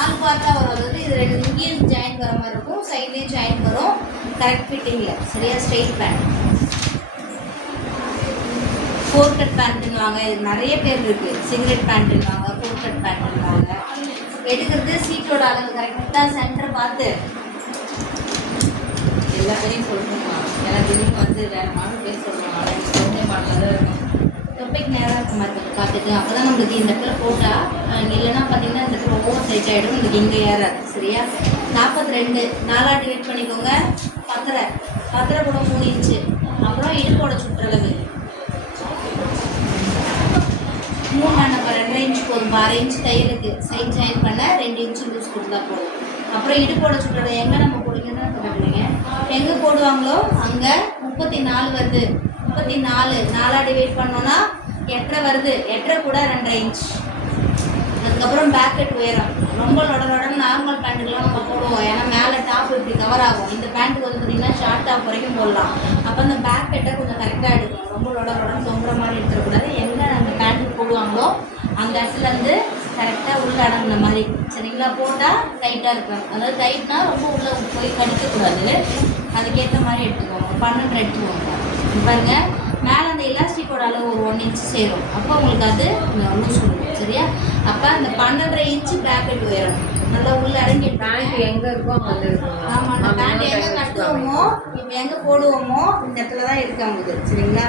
4 பார்ட்டாக வரும். அதாவது இது 2 இங்கேயும் ஜாயின் வர மாதிரி இருக்கும், சைட்லேயும் ஜாயின் வரும். கரெக்ட் ஃபிட்டிங்கில் சரியா ஸ்ட்ரெயிட் பேண்ட். 4 கட் பேண்ட்டுங்குவாங்க. இது நிறைய பேர் இருக்குது. சிகரெட் பேண்ட்டுங்குவாங்க, 4 கட் பேண்ட்டுங்குவாங்க. எடுக்கிறது சீட்டோட அளவு கரெக்டாக சென்டர் பார்த்து எல்லா பேரையும் சொல்லணுமா? எல்லா பேரையும் வந்து வேறு மாடல் பேர் சொல்லுவாங்க. ஒன்றே மாடலாக தான் இருக்கும். தொப்பைக்கு நேராக இருக்க மாதிரி பார்த்துட்டு அப்போ தான் நம்மளுக்கு இந்த இடத்துல போட்டால் இல்லைன்னா பார்த்தீங்கன்னா இந்த இடத்துல ஓவர் சைஸ் ஆகிடும். உங்களுக்கு இங்கே ஏறாது சரியா. 42 4 டிவைட் பண்ணிக்கோங்க. 10 கூட 3 இன்ச்சு. அப்புறம் இடுப்போட சுற்றளவு 3 நம்ம 2.5 இன்ச்சு போதும். 6 இன்ச்சு தையலுக்கு சைட் ஜாயின் பண்ண 2 இன்ச்சு லூஸ் கொடுத்தா போதும். அப்புறம் இடுப்போட சுற்றளவு எங்கே நம்ம போடுவீங்கன்னா போடுவீங்க, எங்கே போடுவாங்களோ அங்கே 34 வருது. 34 4 டிவைட் பண்ணோன்னா 8 வருது. 8 கூட 2.5 இன்ச். அதுக்கப்புறம் பேக்கெட் உயரம் ரொம்ப லொடன்னு நார்மல் பேண்ட்டுக்கெலாம் நம்ம போடுவோம். ஏன்னா மேலே டாப் இப்படி கவர் ஆகும். இந்த பேண்ட்டுக்கு வந்து பார்த்திங்கன்னா ஷார்ட் டாப் வரைக்கும் போடலாம். அப்போ அந்த பேக்கெட்டை கொஞ்சம் கரெக்டாக எடுக்கணும். ரொம்ப லொடன்னு தொங்குற மாதிரி எடுத்துடக்கூடாது. எங்கே அந்த பேண்ட்டுக்கு போடுவாங்களோ அந்த இடத்துலேருந்து கரெக்டாக உள்ள அடங்குன மாதிரி சரிங்களா. போட்டால் டைட்டாக இருக்கும். அதாவது டைட்னா ரொம்ப உள்ளே போய் கடிக்கக்கூடாது. அதுக்கேற்ற மாதிரி எடுத்துக்கோங்க. 12 எடுத்துக்கோங்க. பாருங்கள் மேலே அந்த எலாஸ்டிக்கோட அளவு ஒரு 1 இன்ச்சு சேரும். அப்போ உங்களுக்கு அது லூஸ் கொடுக்கும் சரியா. அப்போ அந்த 12.5 இன்ச்சு பேக்கெட் உயரம் நல்லா உள்ள அடங்கி பேண்ட் எங்கே இருக்கோ அங்கே இருக்கும். ஆமாம், அந்த பேண்ட் எங்கே கட்டுவோமோ இப்போ எங்கே போடுவோமோ இந்த இடத்துல தான் இருக்கு அவங்களுக்கு சரிங்களா.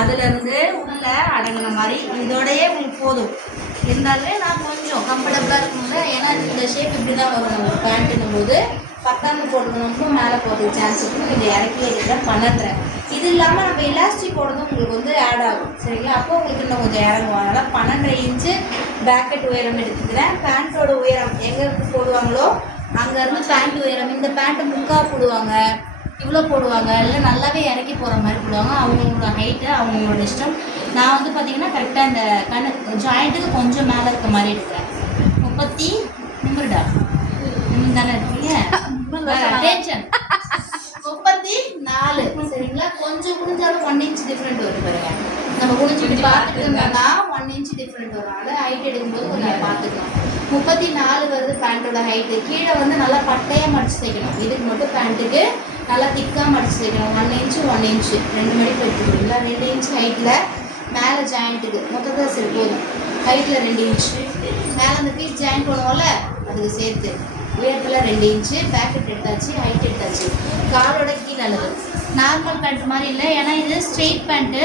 அதுலேருந்து உள்ள அடங்கின மாதிரி இதோடையே உங்களுக்கு போதும். இருந்தாலுமே நான் கொஞ்சம் கம்ஃபர்டபுளாக இருக்கும்ல. ஏன்னா இந்த ஷேப் இப்படி தான் வரும். நம்ம பேண்ட்டுங்கும் போது 10 போடணும் மேலே போகிறதுக்கு சான்ஸ் இருக்கும். நீங்கள் இறக்கி எடுக்கிறேன் 12. இது இல்லாமல் நம்ம எலாஸ்டிக் போடுறதும் உங்களுக்கு வந்து ஆட் ஆகும் சரிங்களா. அப்போ உங்களுக்கு இன்னும் கொஞ்சம் இறங்குவோம். அதனால் 12.5 இன்ச்சு பேக்கெட் உயரம் எடுத்துக்கிறேன். பேண்ட்டோட உயரம் எங்கே போடுவாங்களோ அங்கேருந்து பேண்ட் உயரம். இந்த பேண்ட்டு முக்கா போடுவாங்க, இவ்வளோ போடுவாங்க, இல்லை நல்லாவே இறக்கி போகிற மாதிரி போடுவாங்க. அவங்களோட ஹைட்டு அவங்களோட இஷ்டம். நான் வந்து பார்த்திங்கன்னா கரெக்டாக இந்த ஜாயிண்ட்டுக்கு கொஞ்சம் மேலே இருக்க மாதிரி எடுக்கிறேன். 30 நிமிடா தானே இருக்கீங்க டென்ஷன் 34 சரிங்களா. கொஞ்சம் குனிஞ்சாலும் 1 இன்ச் டிஃப்ரெண்ட் வரும் பாருங்க. நம்ம குனிஞ்சுட்டு பார்த்துட்டு இருந்தோம்னா 1 இன்ச் டிஃப்ரெண்ட் வரும். அதனால் ஹைட் எடுக்கும்போது கொஞ்சம் பார்த்துக்கலாம். 34 வருது பேண்ட்டோட ஹைட்டு. கீழே வந்து நல்லா பட்டையாக மடிச்சு தைக்கணும். இதுக்கு மட்டும் பேண்ட்டுக்கு நல்லா திக்காக மடிச்சு தைக்கணும். 1 இன்ச்சு 1 இன்ச்சு 2 மடிப்பு எடுத்துக்கிறீங்களா. 2 இன்ச் ஹைட்டில் மேலே ஜாயிண்ட்டுக்கு மொத்தத்தை சரி போதும். ஹைட்டில் 2 இன்ச் மேலே அந்த பீஸ் ஜாயின் பண்ணுவோம்ல அதுக்கு சேர்த்து உயரத்தில் 2 இன்ச்சு பேக்கெட் எடுத்தாச்சு, ஹைட் எடுத்தாச்சு. காலோட கீழே அளவு நார்மல் பேண்ட் மாதிரி இல்லை. ஏன்னா இது ஸ்ட்ரெயிட் பேண்ட்டு.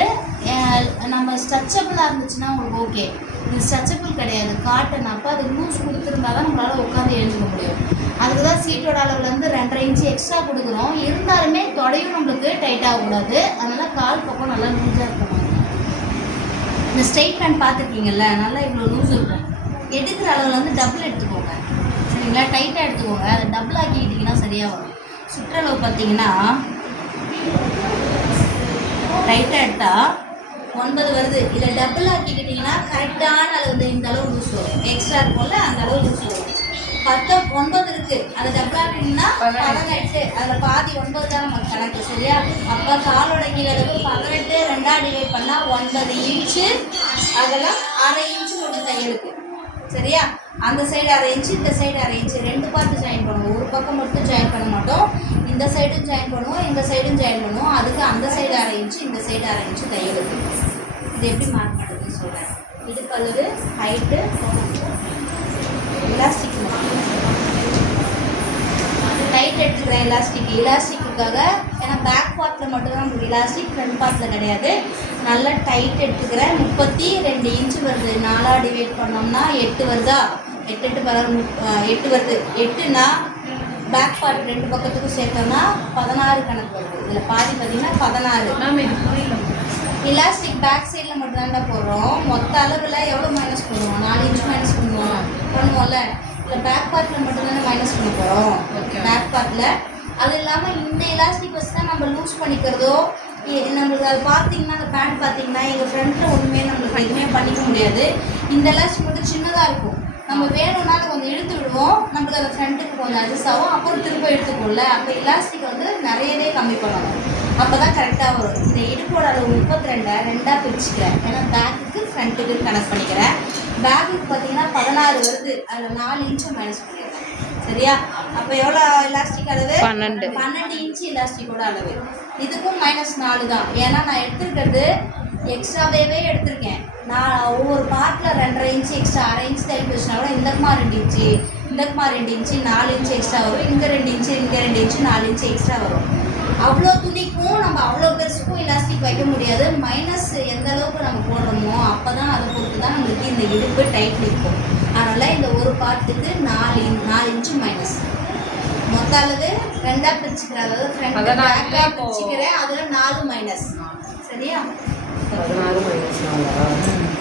நம்ம ஸ்ட்ரெச்சபிளாக இருந்துச்சுன்னா உங்களுக்கு ஓகே. இது ஸ்ட்ரெச்சபிள் கிடையாது, காட்டன். அப்போ அது லூஸ் கொடுத்துருந்தா தான் நம்மளால் உட்காந்து எழுந்துக்க முடியும். அதுக்கு தான் சீட்டோட அளவுலேருந்து 2.5 இன்ச்சு எக்ஸ்ட்ரா கொடுக்குறோம். இருந்தாலுமே தொடையும் நம்மளுக்கு டைட் ஆகக்கூடாது. அதனால் கால் பக்கம் நல்லா லூஸாக இருக்கணும். இந்த ஸ்ட்ரெயிட் பேண்ட் பார்த்துருக்கீங்கல்ல, நல்லா இவ்வளோ லூஸ் இருக்கும். எடுக்கிற அளவில் வந்து டபுள் எடுத்துக்கோங்க சரிங்களா. டைட்டாக எடுத்துக்கோங்க. அதை டபுள் ஆக்கிக்கிட்டிங்கன்னா சரியாக வரும். சுற்றளவு பார்த்தீங்கன்னா டைட்டாக எடுத்தால் 9 வருது. இதை டபுள் ஆக்கிக்கிட்டிங்கன்னா கரெக்டான அளவு இந்த அளவு லூஸ் வரும். எக்ஸ்ட்ரா இருக்கும்ல அந்த அளவு லூஸ் வரும். 9 இருக்குது. அதை டபுள் ஆக்கிட்டிங்கன்னா 18. அதில் பாதி 9 தான் நம்ம கணக்கு சரியா. அப்போ காலோட கீழளவு 18 2ஆக டிவைட் பண்ணால் 9 இன்ச்சு. அதெல்லாம் 1/2 இன்ச்சு மட்டும் தையலுக்கு சரியா. அந்த சைடு 1/2 இன்ச்சு, இந்த சைடு 1/2 இன்ச்சு 2 பார்த்து ஜாயின் பண்ணுவோம். ஒரு பக்கம் மட்டும் ஜாயின் பண்ண மாட்டோம். இந்த சைடும் ஜாயின் பண்ணுவோம், இந்த சைடும் ஜாயின் பண்ணுவோம். அதுக்கு அந்த சைடு 1/2 இன்ச்சு, இந்த சைடு 1/2 இன்ச்சு தையலுக்கு. இது எப்படி மார்க் பண்ணுறதுன்னு சொல்கிறேன். இதுக்கு அளவு ஹைட்டு எலாஸ்டிக் டைட் எடுத்துக்கிறேன். எலாஸ்டிக்குக்காக ஏன்னா பேக் பார்ட்டில் மட்டும்தான் நமக்கு எலாஸ்டிக், ஃப்ரண்ட் பார்ட்டில் கிடையாது. நல்லா டைட் எடுத்துக்கிறேன். 32 இன்ச்சு வருது. 4ஆக டிவைட் பண்ணோம்னா 8 வருதா. 8 வருது. 8னா பேக் பார்ட் 2 பக்கத்துக்கும் சேர்த்தோம்னா 16 கணக்கு வருது. இதில் பாதி பார்த்தீங்கன்னா 16. எலாஸ்டிக் பேக் சைடில் மட்டும்தான் போடுறோம். மொத்த அளவில் எவ்வளோ மைனஸ் பண்ணுவோம்? 4 இன்ச்சு மைனஸ் பண்ணுவோம்ல. இல்லை பேக் பார்ட்டில் மட்டும்தானே மைனஸ் பண்ண போகிறோம் பேக் பார்ட்டில். அது இல்லாமல் இந்த எலாஸ்டிக் வச்சு தான் நம்ம லூஸ் பண்ணிக்கிறதோ நம்மளுக்கு அது பார்த்தீங்கன்னா அந்த பேண்ட் பார்த்தீங்கன்னா எங்கள் ஃப்ரண்ட்டில் ஒன்றுமே நம்மளுக்கு எதுவுமே பண்ணிக்க முடியாது. இந்த எலாஸ்டிக் மட்டும் சின்னதாக இருக்கும். நம்ம வேணும்னாலும் கொஞ்சம் இழுத்து விடுவோம். நம்மளுக்கு அந்த ஃப்ரண்ட்டுக்கு கொஞ்சம் அட்ஜஸ்ட் ஆகும். அப்புறம் திரும்ப எடுத்துக்கோல. அப்போ எலாஸ்டிக் வந்து நிறையவே கம்மி பண்ணணும். அப்போ தான் கரெக்டாக வரும். இந்த இடுப்போட அளவு 32 2ஆக பிரிச்சுக்கிறேன். ஏன்னா பேக்குக்கு ஃப்ரண்ட்டுக்கு கனெக்ட் பண்ணிக்கிறேன். பேக்குக்கு பார்த்தீங்கன்னா 16 வருது, அதில் 4 இன்ச்சு மைனஸ் பண்ணிடுறேன். சரியா? அப்போ எவ்வளோ எலாஸ்டிக் அளவு? 12 இன்ச்சு எலாஸ்டிக்கோட அளவு. இதுக்கும் -4 தான், ஏன்னா நான் எடுத்துருக்கிறது எக்ஸ்ட்ராவே எடுத்திருக்கேன். நான் ஒவ்வொரு பார்ட்டில் 2.5 இன்ச்சு எக்ஸ்ட்ரா, 1/2 இன்ச்சு தைப்பு வச்சுனா கூட இந்தக்குமா 2 இன்ச்சு, இந்தக்குமா 2 இன்ச்சு, 4 இன்ச்சு எக்ஸ்ட்ரா வரும். இங்கே 2 இன்ச்சு, இங்கே 2 இன்ச்சு, 4 இன்ச்சு எக்ஸ்ட்ரா வரும். அவ்வளோ துணிக்கும் நம்ம அவ்வளோ பெருசுக்கும் எலாஸ்டிக் வைக்க முடியாது. மைனஸ் எந்த அளவுக்கு நம்ம போடுறோமோ அப்போ தான் அதை பொறுத்து தான் நம்மளுக்கு இந்த இடுப்பு டைட் நிற்கும். அதனால் இந்த ஒரு பார்ட்டுக்கு 4 இன்ச்சு மைனஸ். மொத்த அளவு 2ஆக பிரிச்சுக்கிறேன், அதாவது ஃப்ரண்ட் பேக்காக பிரிச்சுக்கிறேன், அதில் 4 மைனஸ். சரியா? 16 -4